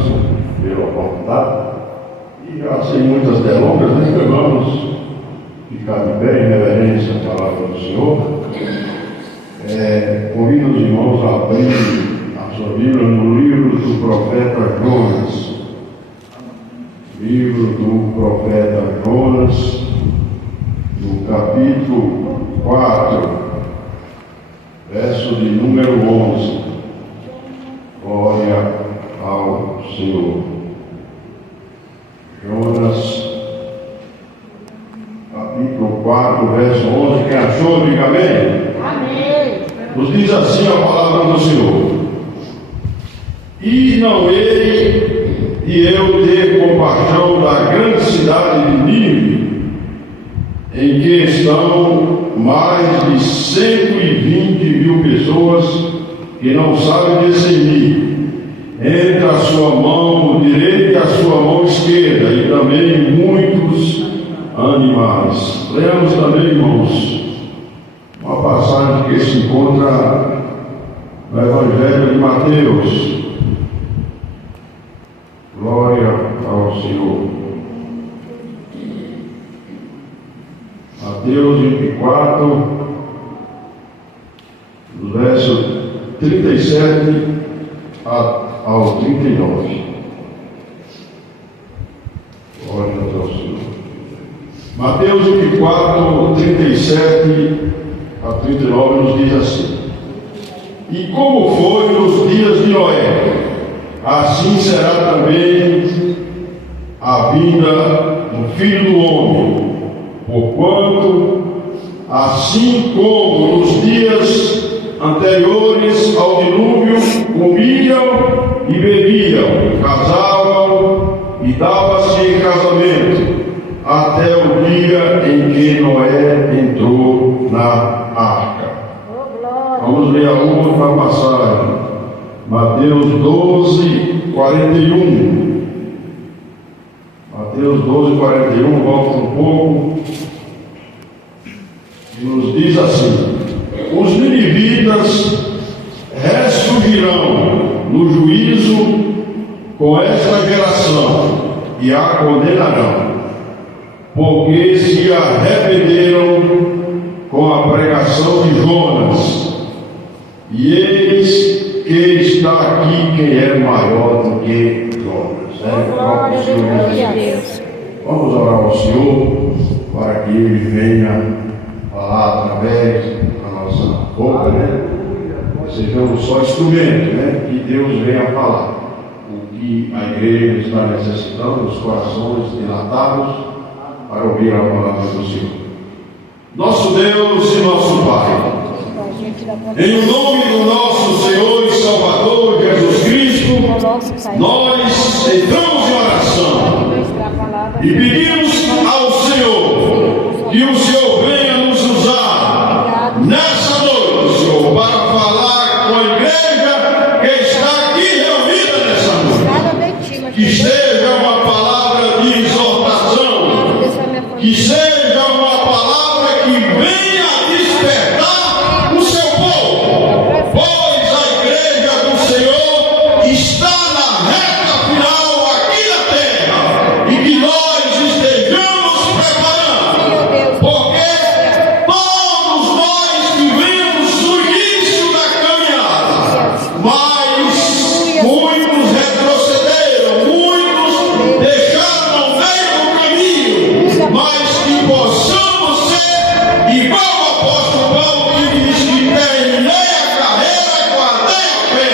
bênção pela oportunidade. E já sem muitas delongas, vamos ficar de pé em reverência à palavra do Senhor. Convido os irmãos a abrir a sua Bíblia no livro do profeta Jonas. Livro do profeta Jonas, no capítulo 4, verso de número 11. Glória ao Senhor. Jonas, capítulo 4, verso 11. Quem achou, diga amém. Amém. Nos diz assim a palavra do Senhor: E não hei de eu ter compaixão da grande cidade de Nínive, em que estão mais de 120 mil pessoas que não sabem discernir entre a sua mão direita e a sua mão esquerda, e também muitos animais. Leamos também, irmãos, uma passagem que se encontra no Evangelho de Mateus. Glória ao Senhor. Mateus 24, do verso 37 ao 39. Glória ao Senhor. Mateus 24, 37 a 39 nos diz assim: E como foi nos dias de Noé, assim será também a vinda do Filho do Homem. Porquanto, assim como nos dias anteriores ao dilúvio, comiam e bebiam, casavam e davam-se em casamento, até o dia em que Noé entrou na arca. Vamos ler a última passagem. Mateus 12, 41. Mateus 12, 41, volta um pouco, e nos diz assim: Os ninivitas ressurgirão no juízo com esta geração e a condenarão, porque se arrependeram com a pregação de Jonas, e eis que está aqui quem é maior do que Jonas. Glória a Deus. Vamos orar ao Senhor para que Ele venha falar através da nossa boca, né? Sejamos só instrumento, né? Que Deus venha falar o que a igreja está necessitando, os corações dilatados para ouvir a palavra do Senhor. Nosso Deus e nosso Pai, em o nome do nosso Senhor e Salvador Jesus Cristo, nós entramos em oração e pedimos ao Senhor que o Senhor venha nos usar nessa noite, Senhor, para falar com a igreja que está aqui reunida nessa noite. Que seja uma palavra de exortação, que seja uma palavra que venha despertar o seu povo, pois a igreja do Senhor está na reta final aqui na terra, e que nós estejamos preparando, porque todos nós tivemos o início da caminhada, mas muitos retrocederam, muitos deixaram no meio do caminho, mas que possamos ser igual ao apóstolo Paulo, que diz que terminei a carreira, guardei a fé,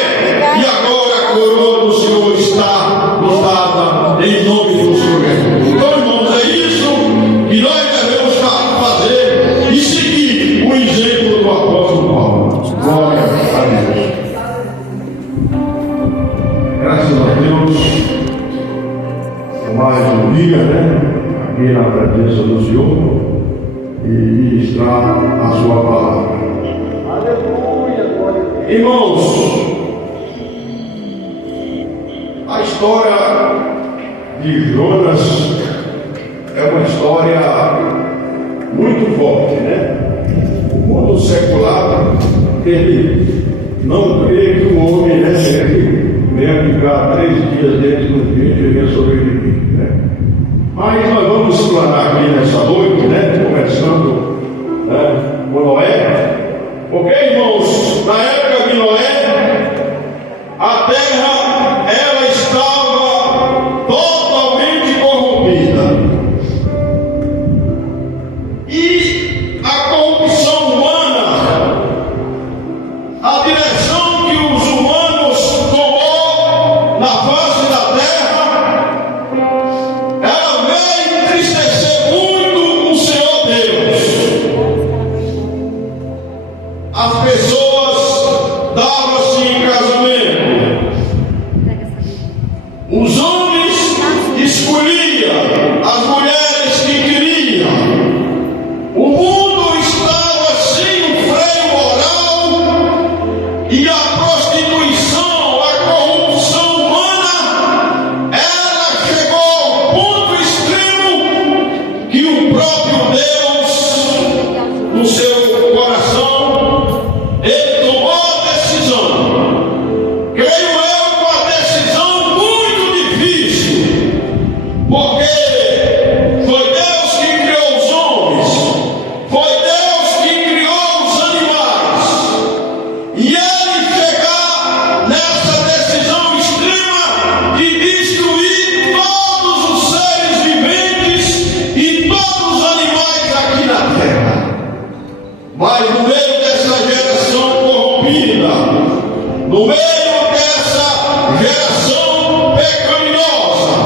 e agora a coroa do Senhor está nos dada em nome do Senhor Jesus. Então, irmãos, é isso que nós devemos fazer e seguir o exemplo do apóstolo Paulo. Glória a Deus. Graças a Deus, mais um dia, né? Aqui na presença do Senhor, e ministrar a sua palavra. Aleluia! Irmãos, a história de Jonas é uma história muito forte, né? O mundo secular, ele não crê que o homem, né, mesmo ficar 3 dias dentro do vídeo eu ia sobreviver, né? Mas nós vamos explanar aqui nessa noite, né? Começando com Noé. Porque, irmãos, na época de Noé, a terra ela estava totalmente corrompida. E a corrupção humana, a direção que os humanos tomou na face da terra, ela veio entristecer muito o Senhor Deus. As pessoas davam-se em casamento. Os homens escolhiam as mulheres que queriam. O mundo estava sem o freio moral e a prostituição, a corrupção humana, ela chegou ao ponto extremo que o próprio Deus, no seu coração, ele tomou a decisão. Creio eu, uma decisão muito difícil, porque foi Deus que criou os homens, foi Deus que criou os animais, e ele chegar nessa decisão extrema de destruir todos os seres viventes e todos os animais aqui na terra. Mas no meio dessa geração corrompida, no meio dessa geração pecaminosa,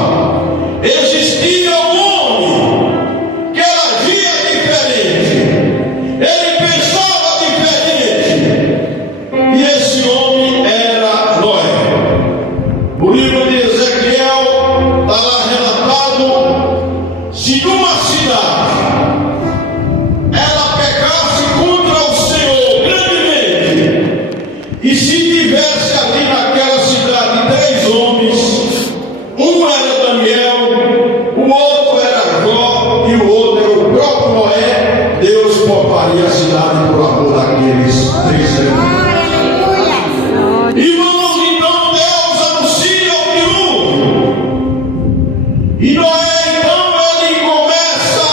existia um homem que agia diferente, ele pensava diferente, e esse homem era Noé. No livro de Ezequiel está lá relatado: se numa cidade ela pecasse contra o Senhor grandemente, e se tivesse ali naquela cidade 3 homens, um era Daniel, o outro era Jó e o outro era o próprio Noé, Deus pouparia a cidade por amor daqueles 3 irmãos. Irmãos, então Deus anuncia o dilúvio, e Noé então ele começa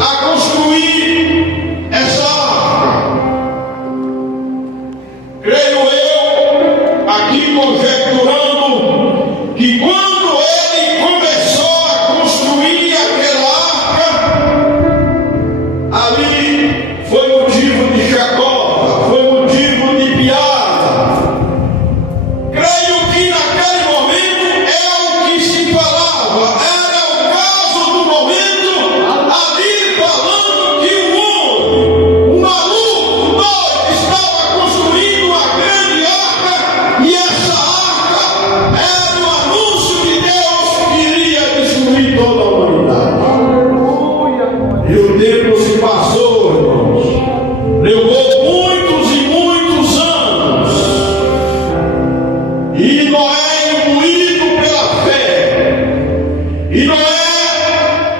a construir essa arca. Creio eu, aqui conjecturando, que quando ele começou a construir aquela arca, ali foi motivo de chacota, foi motivo de piada. Creio que naquele momento é o que se falava, era o caso do momento, ali falando que o homem, o maluco, doido, estava construindo uma grande arca, e essa arca era o anúncio de Deus que iria destruir toda a humanidade. E o tempo se passou, irmãos, levou muitos e muitos anos, e Noé imbuído pela fé, e Noé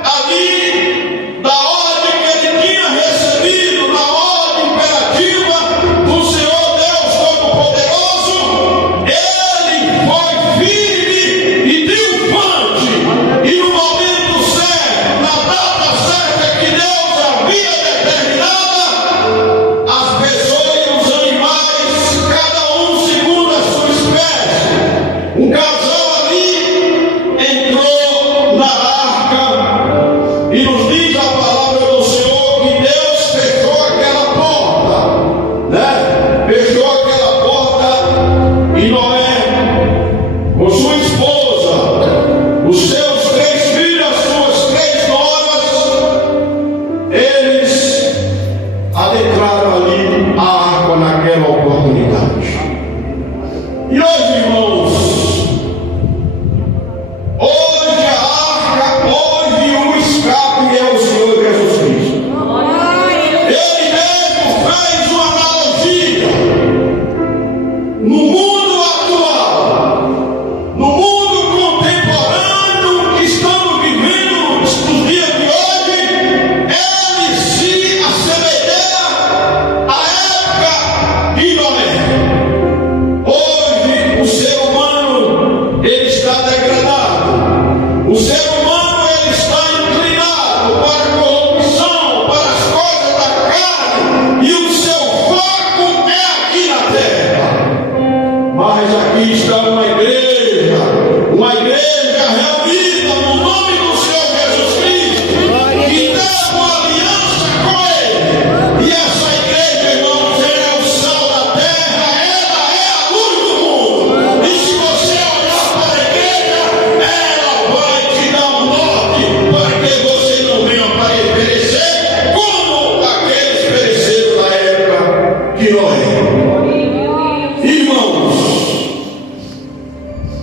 ali, da ordem que ele tinha recebido, na ordem imperativa do Senhor Deus Todo-Poderoso, ele foi firme e triunfante, e no momento certo, na data certa que Deus havia determinada, as pessoas e os animais, cada um segundo a sua espécie, um casal ali entrou na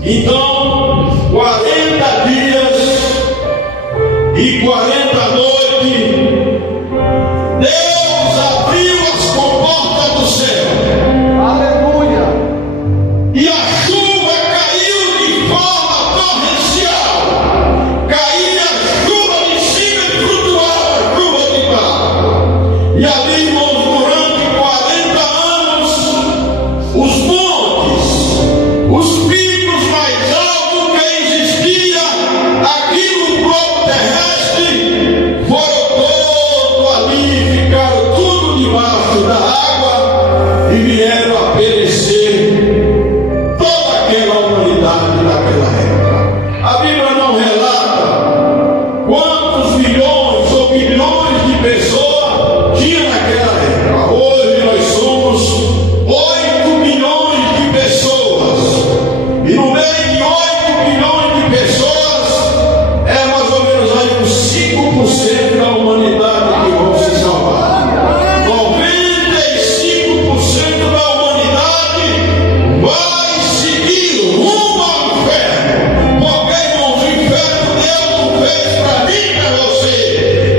Então, 40 dias e 40 noites, Deus abriu as comportas do céu. Aleluia. E a chuva caiu de forma torrencial. Caía a chuva de cima e flutuava a chuva de baixo. E ali, irmãos, durante 40 anos, os montes, os picos mais altos que existia aqui no globo terrestre, foram todos ali, ficaram tudo debaixo da água e vieram a perecer toda aquela humanidade daquela época. A Bíblia não relata quantos milhões ou bilhões de pessoas tinha naquela época. Hoje nós somos 8 milhões de pessoas. E no meio de 8 milhões de pessoas, é mais ou menos aí uns 5% da humanidade que vão se salvar. 95% da humanidade vai seguir rumo ao inferno. Porque, irmãos, o inferno Deus não fez para mim e para você.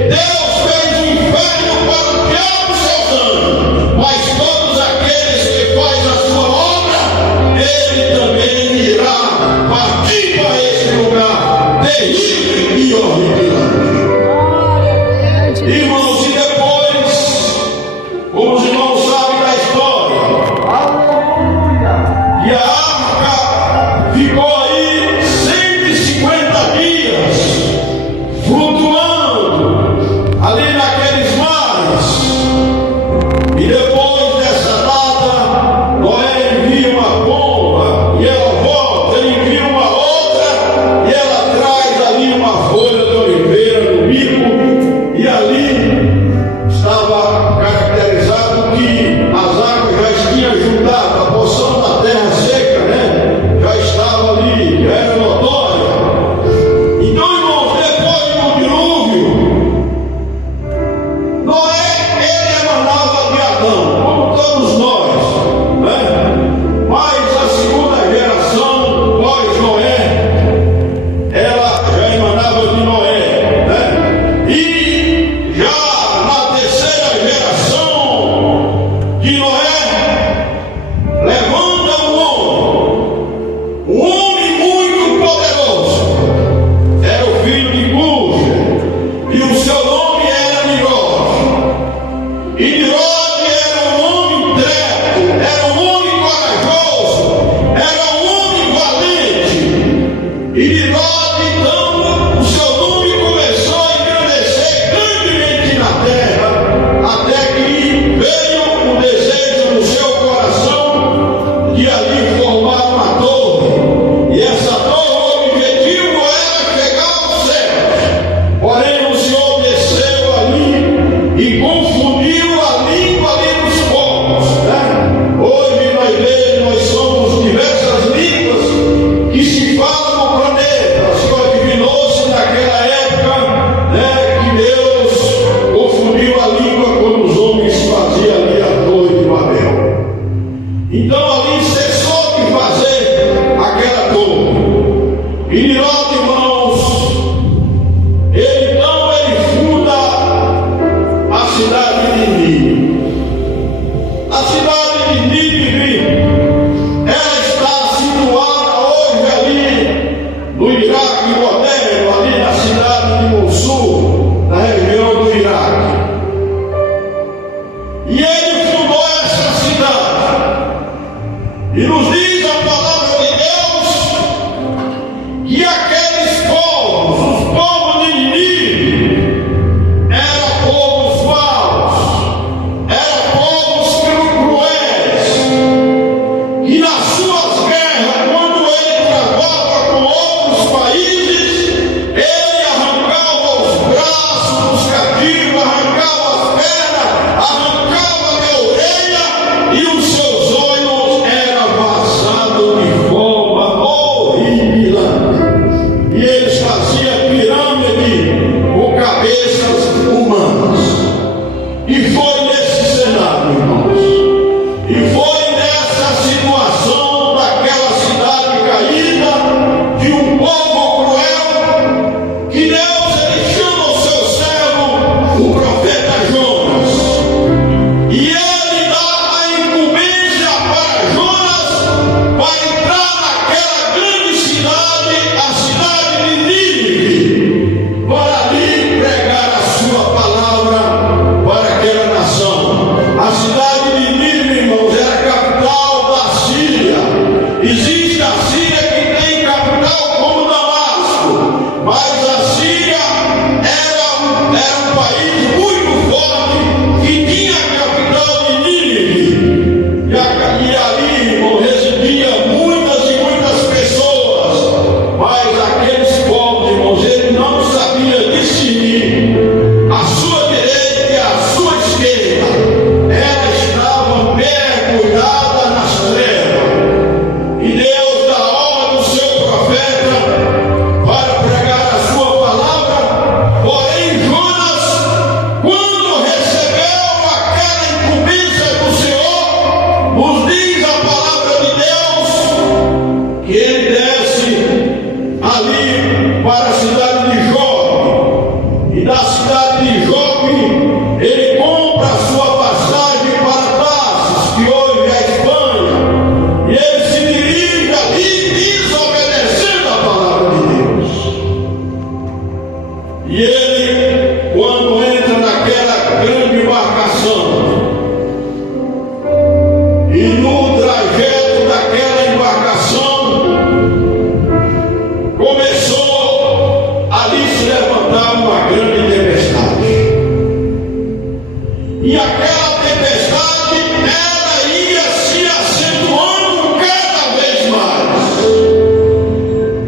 Deus fez o inferno para o diabo e seus anjos. Mas todos aqueles que fazem a sua obra, ele também irá partir para esse lugar terrível e horripilante. Irmãos, e depois, como os irmãos sabem da história, Aleluia. e a arca ficou aí 150 dias, flutuando ali naqueles mares. E depois dessa data, Noé envia uma pomba, e ela volta, ele envia uma outra, e ela traz ali uma folha de oliveira no bico, e ali estava caracterizado que as águas já tinham ajudado, a porção da terra seca, né? Já estava ali, já era notória. Então, irmãos, depois do dilúvio, Noé, ele emanava de Adão, como todos nós, né? Mas a segunda geração, pós-Noé, ela já emanava de Noé, né? E já na terceira geração de Noé, levanta um homem muito poderoso. Era o filho de Cuxa, e o seu nome era Nimrod. E Nimrod era um homem intrépido, era um homem corajoso, era um homem valente. E Nimrod, então, o seu nome começou a engrandecer grandemente na terra, até que veio o desejo no seu coração de ali formar uma torre. E essa torre, o objetivo era chegar aos céus. Porém, o Senhor desceu ali e confundiu a língua ali dos povos, né? Hoje nós somos diversas línguas que se falam no planeta. O Senhor adivinou-se naquela época, né, que Deus confundiu a língua quando os homens faziam ali a torre de Babel. Então ali cessou de fazer aquela torre. E Nimrod, irmãos, ele funda a cidade de Nínive. A cidade de Nínive, ela está situada hoje ali no Iraque moderno, ali na cidade de Mossul, na região do Iraque. E ele fundou essa cidade. E nos diz a palavra de Deus que aqueles povos, os povos de Nínive, eram povos maus, eram povos cruéis, e nas suas guerras, quando ele travava com outros países,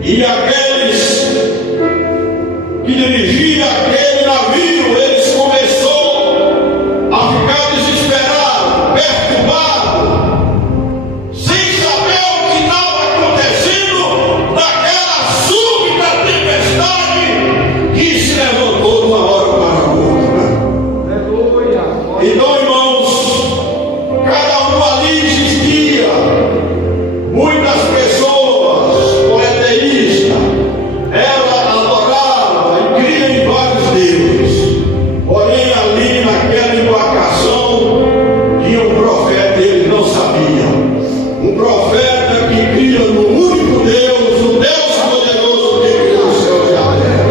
E aqueles que dirigiam aquele navio, eles começaram a ficar desesperados, perturbados, sem saber o que estava acontecendo naquela súbita tempestade que se levantou de uma hora para a outra. Aleluia. Então, irmãos, cada um ali existia. Muitas pessoas politeístas, ela adorava e cria em vários deuses. Porém, ali naquela embarcação tinha um profeta, eles não sabiam. Um profeta que cria no único Deus, o Deus poderoso que criou os céus e a terra.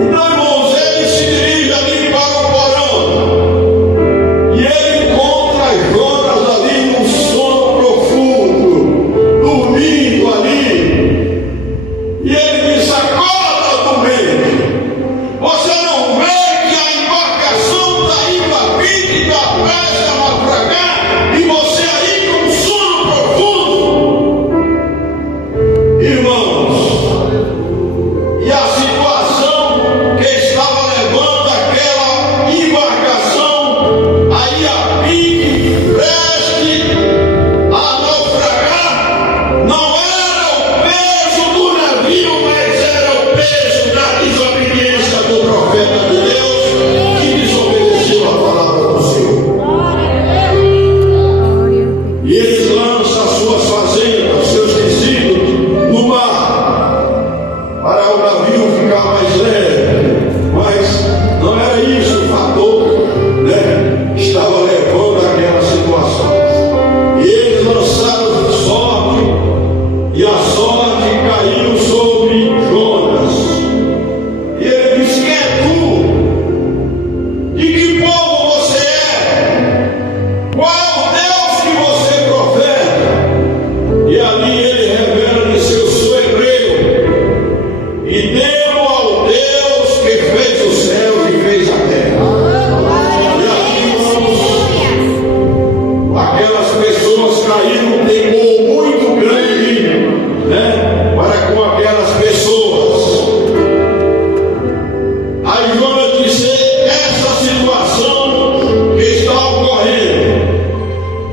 Então, irmãos, ele se dirige ali para o porão. E ele encontra Jonas ali num sono profundo, dormindo ali. E ele diz: acorda, dormente. Você não vê que a embarcação está indo a pique, está prestes a naufragar, e você aí com um sono profundo? Irmãos, e a situação que estava levando aquela embarcação aí a pique, preste a naufragar, não era o peso do navio, mas era o peso da desobediência do profeta de Deus, que desobedeceu a palavra do Senhor. E eles lançam as suas fazendas, seus tecidos no mar, para o navio ficar mais leve. Mas não era isso o fator, né? Estava levando aquela situação. E eles lançaram sorte, e a sorte caiu sobre Jonas. E ele disse: quem é tu? De que povo você é? Qual é o Deus que você profeta? E ali ele revela de seu sou hebreu, e temo ao Deus que fez os céus e fez a terra. E aqui, irmãos, aquelas pessoas caíram um temor muito grande, né, para com aquelas pessoas. Aí Jonas disse: essa situação que está ocorrendo,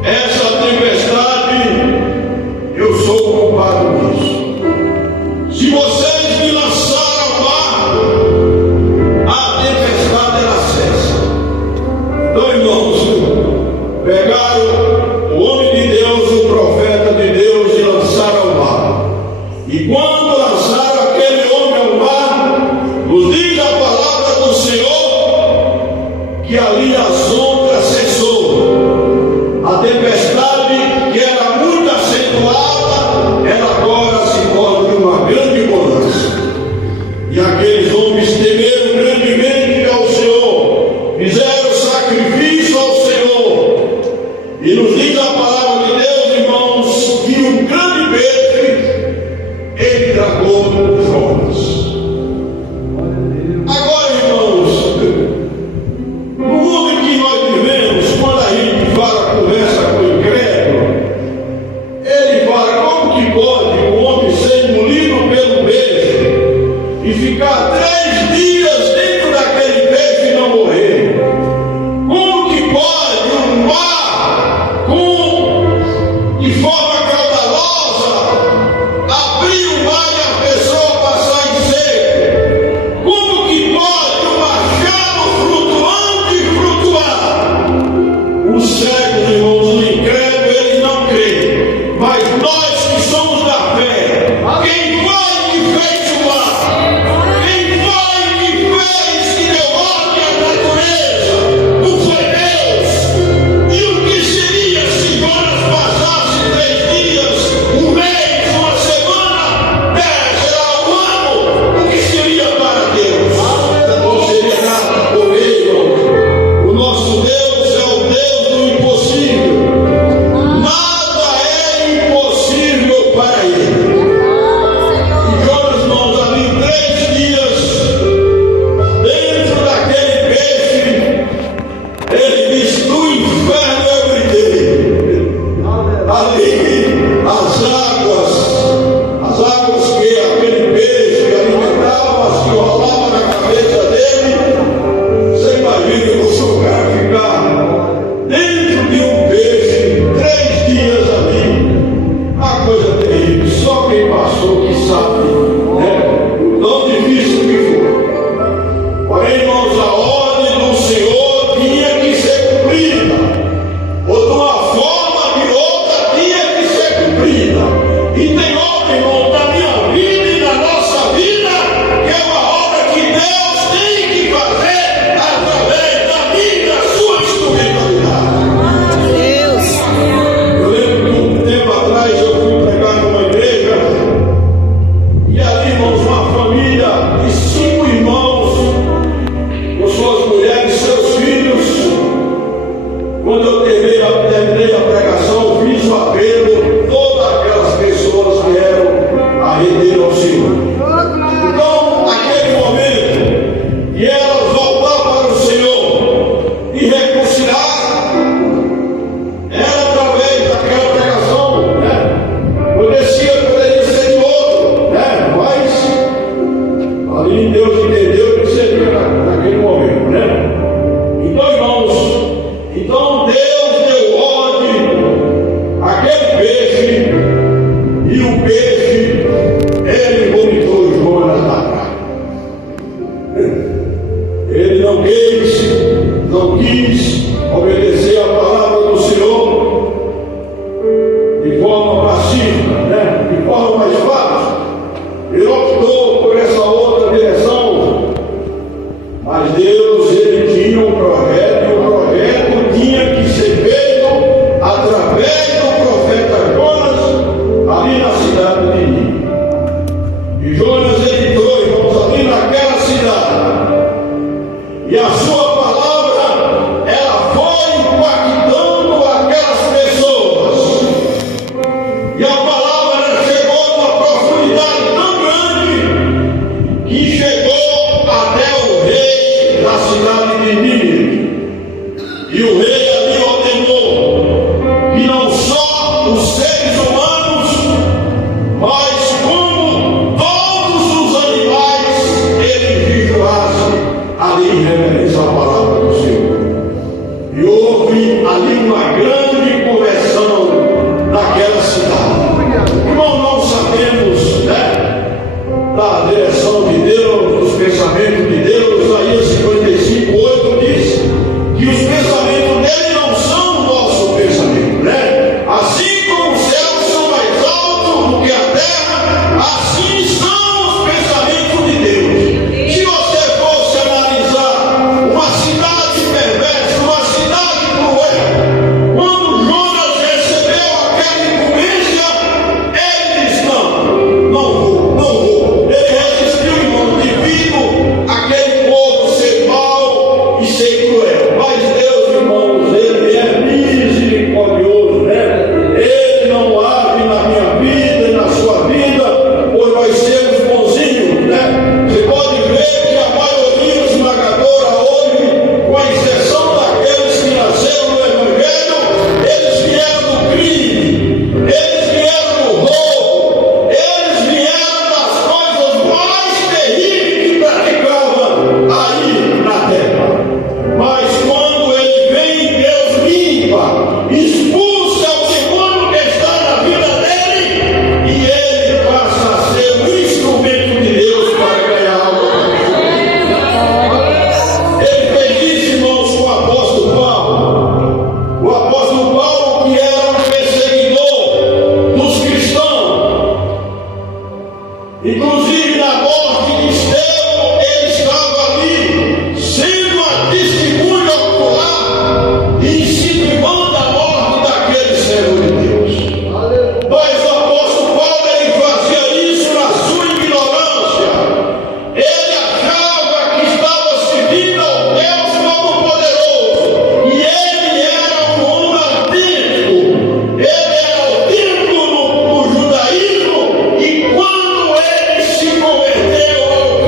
essa tempestade, eu sou o culpado disso. Se vocês me lançaram ao mar, a tempestade ela cessa. Então, irmãos, pegaram o homem de Deus, o profeta de Deus, e lançaram ao mar. E quando lançaram aquele homem ao mar, nos diz a palavra do Senhor que ali as ondas cessou. A tempestade, que era muito acentuada, ela agora se torna uma grande bonança. E aqueles homens temeram grandemente ao Senhor, fizeram sacrifício ao Senhor. E nos diz a palavra de Deus, irmãos, que um grande peixe tragou Jonas. Agora, irmãos, no mundo em que nós vivemos, quando a gente conversa com o incrédulo, ele fala: como que pode um homem ser engolido pelo peixe e ficar 3 dias dentro daquele peixe e não morrer? Como que pode um mar de forma caudalosa abrir o mar e a pessoa passar em seco? Como que pode um machado flutuante flutuar? Os cegos, irmãos, o incrédulo, eles não creem. Mas nós que somos da fé, quem foi que fez o mar? Quem foi o peixe, ele vomitou Jonas da praia. Ele não quis obedecer a palavra do Senhor de forma pacífica, né? De forma mais fácil. Ele optou por essa outra direção. Mas Deus, ele tinha um projeto, e o projeto tinha que ser feito através do profeta Jonas, ali na cidade de Nínive. E Jonas, ele entrou, irmãos, ali naquela cidade. E a sua palavra, ela foi impactando aquelas pessoas. E a palavra chegou a uma profundidade tão grande que chegou até o rei da cidade de Nínive. E o rei ali ordenou que não só os seres humanos, mas como todos os animais, ele vigiasse ali em reverência à palavra do Senhor. E houve ali uma grande conversão naquela cidade. Irmão, não sabemos, né, da direção de Deus, dos pensamentos de Deus. Isaías 55:8 diz que os pensamentos dele não são o nosso pensamento, né? Assim como os céus são mais altos do que a terra, assim são os pensamentos de Deus. Se você fosse analisar uma cidade perversa, uma cidade cruel, quando Jonas recebeu aquela incumbência, ele disse: não vou. Ele resistiu, irmão, devido àquele povo ser mau e ser cruel. Mas Deus, irmãos, ele é misericordioso, né? Ele não age na minha vida e na sua vida, pois nós sermos bonzinhos, né? Você pode ver que a maioria esmagadora hoje, com a exceção daqueles que nasceram no Evangelho, eles vieram do crime, eles vieram do roubo, eles vieram das coisas mais terríveis que praticavam aí na terra. Mas quando ele vem, Deus limpa, expulsa o demônio que está na vida dele, e ele passa a ser um instrumento de Deus para ganhar alma. Ele fez isso, irmãos, com o apóstolo Paulo. O apóstolo Paulo, que era um perseguidor dos cristãos, inclusive na morte de Estevão, ele estava ali, sendo a testemunha ocular, incentivando a morte daquele servo de Deus. Mas o apóstolo Paulo, ele fazia isso na sua ignorância. Ele achava que estava servindo ao Deus Todo-Poderoso, e ele era um homem autêntico. Ele era autêntico no judaísmo, e quando ele se converteu ao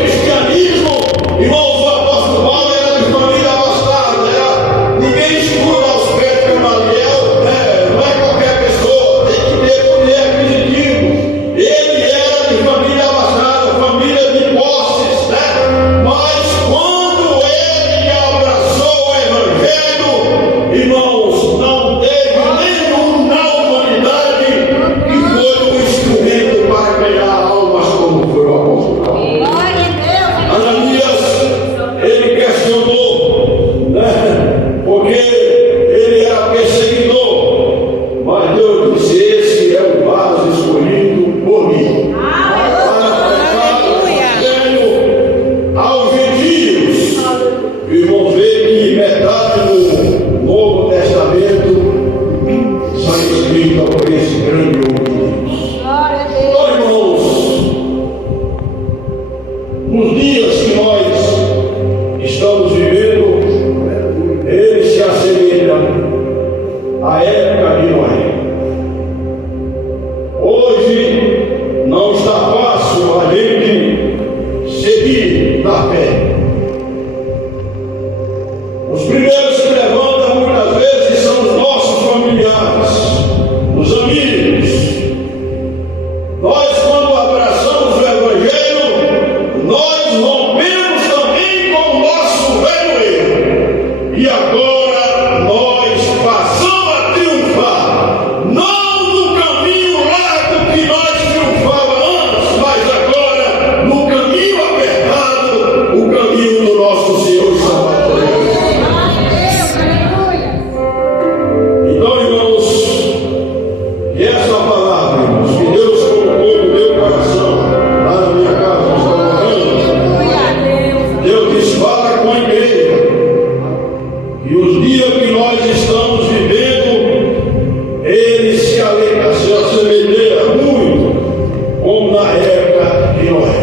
como na época de Noé.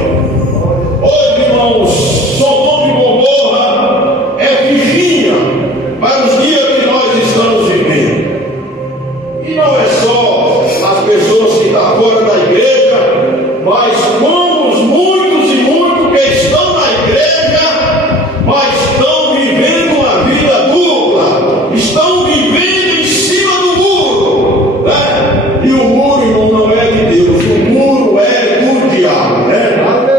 Hoje, irmãos, Sodoma e Gomorra é vigia para os dias que nós estamos vivendo. E não é só as pessoas que estão fora da igreja, mas como os muitos e muitos que estão na igreja, mas estão vivendo uma vida dupla, estão vivendo em cima do muro, né? E o muro, irmão, não é de Deus, o muro é do diabo, né?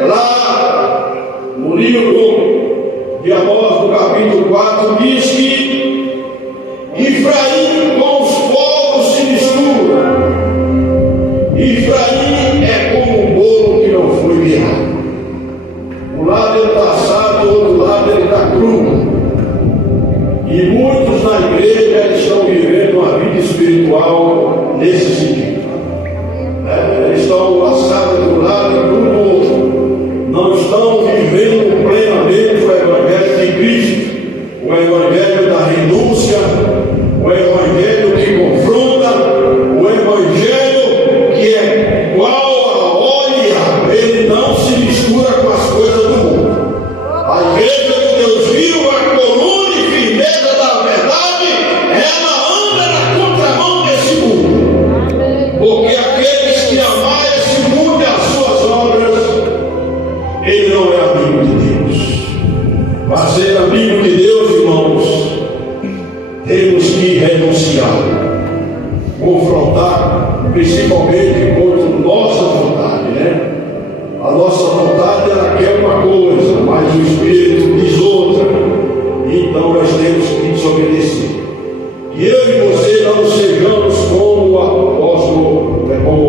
Lá no livro de Amós, no capítulo 4, diz que Efraim com os povos se mistura. Efraim é como um bolo que não foi virado. Um lado ele está assado, do outro lado ele está cru. E muitos na igreja estão vivendo uma vida espiritual nesse sentido. Eles estão lascados de um lado e do outro. Não estão vivendo plenamente o Evangelho de Cristo, o Evangelho da renúncia, o Evangelho que confronta, o Evangelho que é igual a óleo e água. Ele não se mistura com as coisas do mundo. A igreja de Deus vivo, a coluna e firmeza da verdade, ela anda na contramão desse mundo. Porque aqueles que amam esse mundo e as suas obras, ele não é amigo de Deus. Para ser amigo de Deus, irmãos, temos que renunciar, confrontar, principalmente contra nossa vontade, né? A nossa vontade, ela quer uma coisa, mas o Espírito diz outra. Então nós temos que desobedecer. E eu e você não sejamos como o apóstolo, como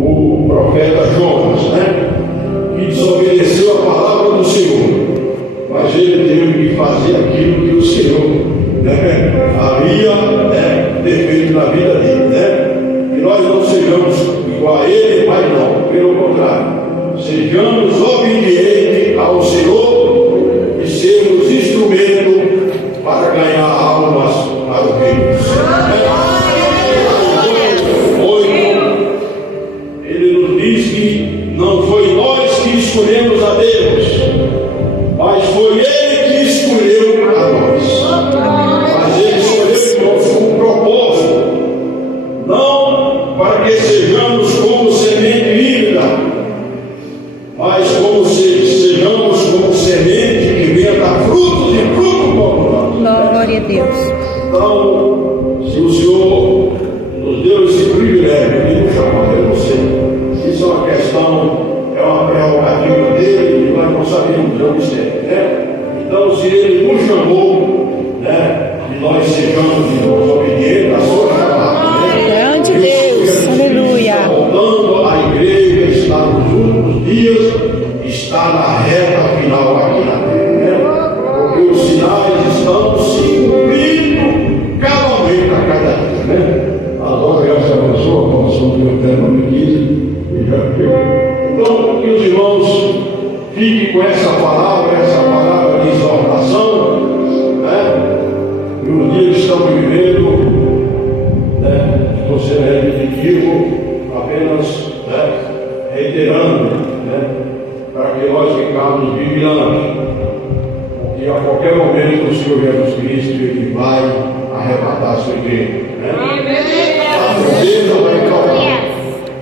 o profeta Jonas, né? Que desobedeceu a palavra do Senhor. Mas ele teve que fazer aquilo que o Senhor, né, havia feito na vida dele, né? E nós não sejamos igual a ele, mas não, pelo contrário, sejamos obedientes ao Senhor e sermos instrumento para ganhar almas para o reino do Senhor. Ele nos diz que não foi nós que escolhemos a Deus, mas foi Ele que escolheu a nós. Mas Ele escolheu com um propósito, não para que sejamos como semente híbrida, mas como sejamos como semente que venha dar frutos e fruto como nós. Glória a Deus. Então, se o Senhor nos deu esse privilégio de nos chamar, eu não sei, isso é uma questão, é uma prerrogativa dele, e nós não sabemos onde ser, né? Então, se ele nos chamou, né, e nós sejamos obedientes à sua chamada, né? Grande Deus, aleluia. Está voltando, a igreja está nos últimos dias, está na reta final aqui na terra, né? Porque os sinais estão se cumprindo cabalmente a cada dia, né? Agora essa pessoa, a noção que eu tenho no 15, e já viu. Então, que os irmãos fiquem com essa palavra de exortação, né? E os dias que estamos vivendo, né? Estou sendo repetitivo, apenas, né, reiterando, né? Para que nós ficamos vigilantes, porque a qualquer momento o Senhor Jesus Cristo ele vai arrebatar a sua igreja, né? A pobreza vai calmar.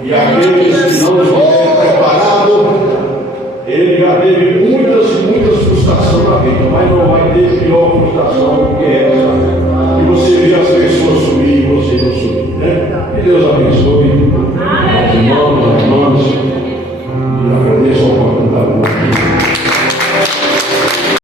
E aqueles que não estiverem preparados, ele já teve muitas frustrações na vida, mas não vai ter pior frustração do que essa. E você vê as pessoas subir e você não subir, né? Que Deus abençoe os irmãos, as irmãs, e agradeço a oportunidade.